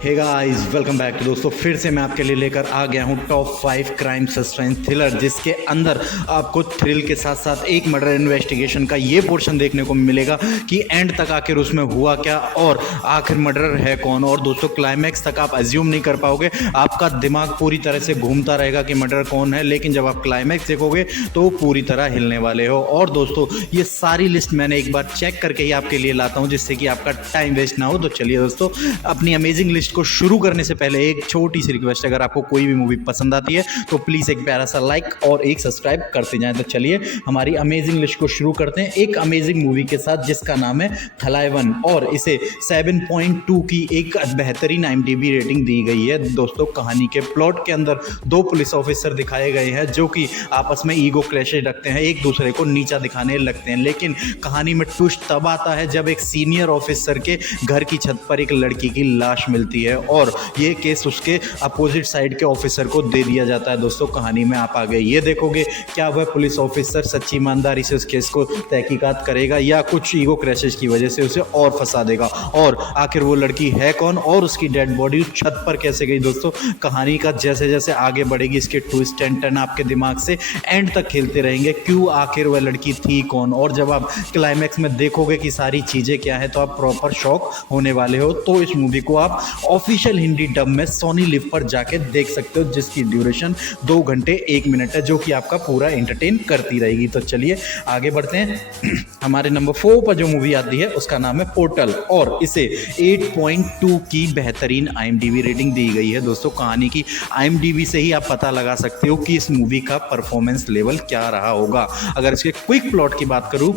Hey guys, welcome back तो दोस्तों फिर से मैं आपके लिए लेकर आ गया हूँ टॉप 5 क्राइम सस्पेंस थ्रिलर, जिसके अंदर आपको थ्रिल के साथ साथ एक मर्डर इन्वेस्टिगेशन का ये पोर्शन देखने को मिलेगा कि एंड तक आखिर उसमें हुआ क्या और आखिर मर्डर है कौन। और दोस्तों क्लाइमैक्स तक आप अज्यूम नहीं कर पाओगे, आपका दिमाग पूरी तरह से घूमता रहेगा कि मर्डर कौन है, लेकिन जब आप क्लाइमैक्स देखोगे तो पूरी तरह हिलने वाले हो। और दोस्तों ये सारी लिस्ट मैंने एक बार चेक करके ही आपके लिए लाता हूँ, जिससे कि आपका टाइम वेस्ट ना हो। तो चलिए दोस्तों, अपनी अमेजिंग लिस्ट को शुरू करने से पहले एक छोटी सी रिक्वेस्ट, अगर आपको कोई भी मूवी पसंद आती है तो प्लीज़ एक प्यारा सा लाइक और एक सब्सक्राइब करते जाएं। तो चलिए हमारी अमेजिंग लिस्ट को शुरू करते हैं एक अमेजिंग मूवी के साथ, जिसका नाम है थलाइवन, और इसे 7.2 की एक बेहतरीन IMDb रेटिंग दी गई है। दोस्तों कहानी के प्लॉट के अंदर दो पुलिस ऑफिसर दिखाए गए हैं जो कि आपस में ईगो क्लैशेज रखते हैं, एक दूसरे को नीचा दिखाने लगते हैं। लेकिन कहानी में ट्विस्ट तब आता है जब एक सीनियर ऑफिसर के घर की छत पर एक लड़की की लाश मिलती है और ये केस उसके अपोजिट साइड के ऑफिसर को दे दिया जाता है। दोस्तों कहानी में आप आगे ये देखोगे, क्या वह पुलिस ऑफिसर सच्ची ईमानदारी से उस केस को तहकीकात करेगा या कुछ ईगो क्रैशेज की वजह से उसे और फंसा देगा, और आखिर वो लड़की है कौन और उसकी डेड बॉडी उस छत पर कैसे गई। दोस्तों कहानी का जैसे जैसे आगे बढ़ेगी, इसके ट्विस्ट एंड टर्न आपके दिमाग से एंड तक खेलते रहेंगे, क्यों आखिर वह लड़की थी कौन। और जब आप क्लाइमैक्स में देखोगे कि सारी चीज़ें क्या है तो आप प्रॉपर शॉक होने वाले हो। तो इस मूवी को आप ऑफिशियल हिंदी डब में सोनी लिव पर जाके देख सकते हो, जिसकी ड्यूरेशन 2 घंटे 1 मिनट है, जो कि आपका पूरा एंटरटेन करती रहेगी। तो चलिए आगे बढ़ते हैं। हमारे नंबर 4 पर जो मूवी आती है उसका नाम है पोर्टल, और इसे 8.2 की बेहतरीन IMDb रेटिंग दी गई है। दोस्तों कहानी की IMDb से ही आप पता लगा सकते हो कि इस मूवी का परफॉर्मेंस लेवल क्या रहा होगा। अगर इसके क्विक प्लॉट की बात करूं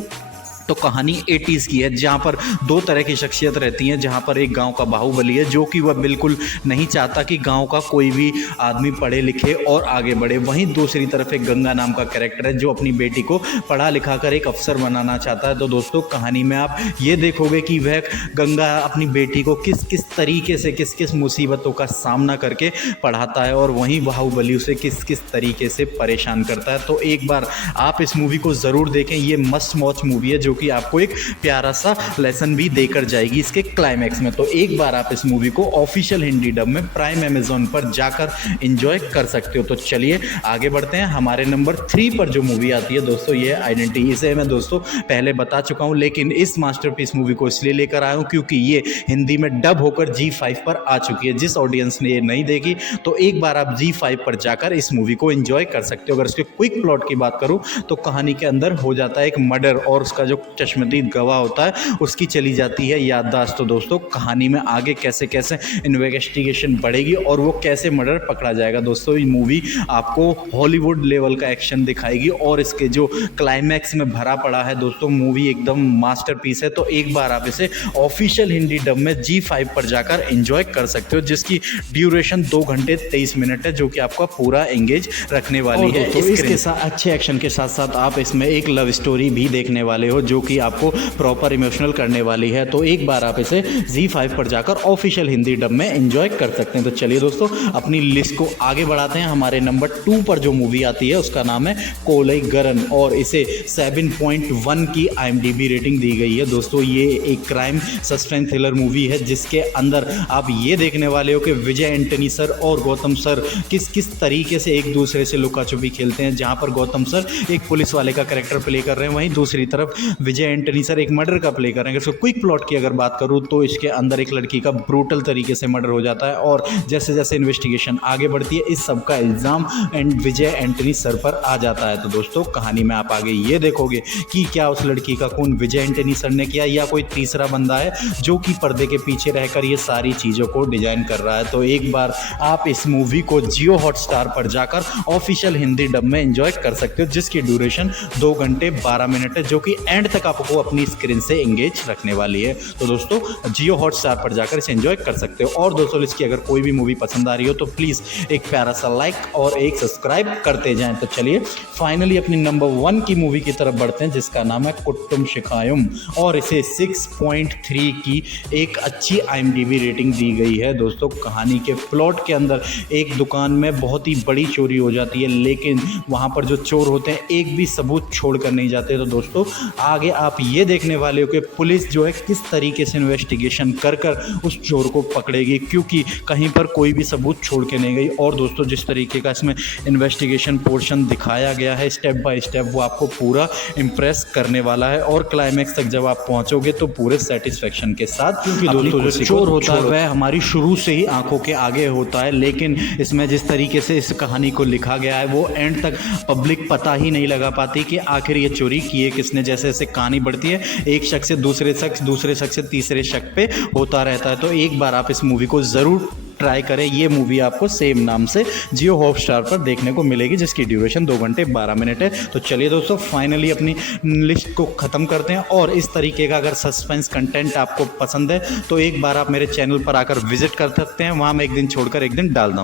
तो कहानी 80s की है, जहाँ पर दो तरह की शख्सियत रहती हैं। जहाँ पर एक गांव का बाहुबली है जो कि वह बिल्कुल नहीं चाहता कि गांव का कोई भी आदमी पढ़े लिखे और आगे बढ़े। वहीं दूसरी तरफ एक गंगा नाम का कैरेक्टर है जो अपनी बेटी को पढ़ा लिखा कर एक अफसर बनाना चाहता है। तो दोस्तों कहानी में आप ये देखोगे कि वह गंगा अपनी बेटी को किस किस तरीके से किस किस मुसीबतों का सामना करके पढ़ाता है, और वहीं बाहुबली उसे किस किस तरीके से परेशान करता है। तो एक बार आप इस मूवी को ज़रूर देखें, ये मस्ट वॉच मूवी है जो कि आपको एक प्यारा सा लेसन भी देकर जाएगी इसके क्लाइमैक्स में। तो एक बार आप इस मूवी को ऑफिशियल हिंदी डब में प्राइम अमेजॉन पर जाकर एंजॉय कर सकते हो। तो चलिए आगे बढ़ते हैं। हमारे नंबर 3 पर जो मूवी आती है दोस्तों, ये आइडेंटिटी। इसे मैं दोस्तों पहले बता चुका हूं, लेकिन इस मास्टरपीस मूवी को इसलिए लेकर आया हूं क्योंकि ये हिंदी में डब होकर G5 पर आ चुकी है। जिस ऑडियंस ने ये नहीं देखी तो एक बार आप G5 पर जाकर इस मूवी को एंजॉय कर सकते हो। अगर इसके क्विक प्लॉट की बात करूं तो कहानी के अंदर हो जाता है एक मर्डर, और उसका जो चश्मदीद गवाह होता है उसकी चली जाती है याददाश्त। तो दोस्तों कहानी में आगे कैसे कैसे इन्वेस्टिगेशन बढ़ेगी और वो कैसे मर्डर पकड़ा जाएगा। दोस्तों ये मूवी आपको हॉलीवुड लेवल का एक्शन दिखाएगी, और इसके जो क्लाइमैक्स में भरा पड़ा है दोस्तों, मूवी एकदम मास्टरपीस है। तो एक बार आप इसे ऑफिशियल हिंदी डब में G5 पर जाकर एंजॉय कर सकते हो, जिसकी ड्यूरेशन 2 घंटे 23 मिनट है, जो कि आपका पूरा एंगेज रखने वाली है। तो इसके साथ अच्छे एक्शन के साथ साथ आप इसमें एक लव स्टोरी भी देखने वाले हो जो कि आपको प्रॉपर इमोशनल करने वाली है। तो एक बार आप इसे G5 पर जाकर ऑफिशियल हिंदी डब में एंजॉय कर सकते हैं। तो चलिए दोस्तों अपनी लिस्ट को आगे बढ़ाते हैं। हमारे नंबर 2 पर जो मूवी आती है उसका नाम है कोलईगरन, और इसे 7.1 की IMDb रेटिंग दी गई है। दोस्तों ये एक क्राइम सस्पेंस थ्रिलर मूवी है, जिसके अंदर आप ये देखने वाले हो कि विजय एंटनी सर और गौतम सर किस किस तरीके से एक दूसरे से लुका छुपी खेलते हैं। जहाँ पर गौतम सर एक पुलिस वाले का कैरेक्टर प्ले कर रहे हैं, वहीं दूसरी तरफ विजय एंटनी सर एक मर्डर का प्ले करेंगे। इसको क्विक प्लॉट की अगर बात करूं तो इसके अंदर एक लड़की का ब्रूटल तरीके से मर्डर हो जाता है, और जैसे जैसे इन्वेस्टिगेशन आगे बढ़ती है इस सब का इल्ज़ाम विजय एंटनी सर पर आ जाता है। तो दोस्तों कहानी में आप आगे ये देखोगे कि क्या उस लड़की का खून विजय एंटनी सर ने किया या कोई तीसरा बंदा है जो कि पर्दे के पीछे रहकर ये सारी चीज़ों को डिजाइन कर रहा है। तो एक बार आप इस मूवी को जियो हॉटस्टार पर जाकर ऑफिशियल हिंदी डब में एंजॉय कर सकते हो, जिसकी ड्यूरेशन 2 घंटे 12 मिनट है, जो कि एंड तक आपको अपनी स्क्रीन से एंगेज रखने वाली है। तो दोस्तों जियो हॉटस्टार पर जाकर इसे एंजॉय कर सकते हो। और दोस्तों इसकी अगर कोई भी मूवी पसंद आ रही हो तो प्लीज़ एक प्यारा सा लाइक और एक सब्सक्राइब करते जाएं। तो चलिए फाइनली अपनी नंबर 1 की मूवी की तरफ बढ़ते हैं, जिसका नाम है कुट्टुम शिकायम, और इसे 6.3 की एक अच्छी IMDb रेटिंग दी गई है। दोस्तों कहानी के प्लॉट के अंदर एक दुकान में बहुत ही बड़ी चोरी हो जाती है, लेकिन वहाँ पर जो चोर होते हैं एक भी सबूत छोड़ कर नहीं जाते। तो दोस्तों आगे आगे आप ये देखने वाले हो कि पुलिस जो है किस तरीके से इन्वेस्टिगेशन कर कर उस चोर को पकड़ेगी, क्योंकि कहीं पर कोई भी सबूत छोड़ के नहीं गई। और दोस्तों जिस तरीके का इसमें इन्वेस्टिगेशन पोर्शन दिखाया गया है स्टेप बाय स्टेप, वो आपको पूरा इम्प्रेस करने वाला है और क्लाइमैक्स तक जब आप पहुंचोगे तो पूरे सेटिस्फेक्शन के साथ, क्योंकि दोस्तों जो चोर होता है वह हमारी शुरू से ही आंखों के आगे होता है, लेकिन इसमें जिस तरीके से इस कहानी को लिखा गया है वो एंड तक पब्लिक पता ही नहीं लगा पाती कि आखिर ये चोरी की है किसने। जैसे जैसे कहानी बढ़ती है एक शख्स से दूसरे शख्स से तीसरे शख्स पे होता रहता है। तो एक बार आप इस मूवी को ज़रूर ट्राई करें। ये मूवी आपको सेम नाम से जियो हॉटस्टार पर देखने को मिलेगी, जिसकी ड्यूरेशन 2 घंटे 12 मिनट है। तो चलिए दोस्तों फाइनली अपनी लिस्ट को ख़त्म करते हैं, और इस तरीके का अगर सस्पेंस कंटेंट आपको पसंद है तो एक बार आप मेरे चैनल पर आकर विजिट कर सकते हैं। वहाँ मैं एक दिन छोड़कर एक दिन डालता हूँ।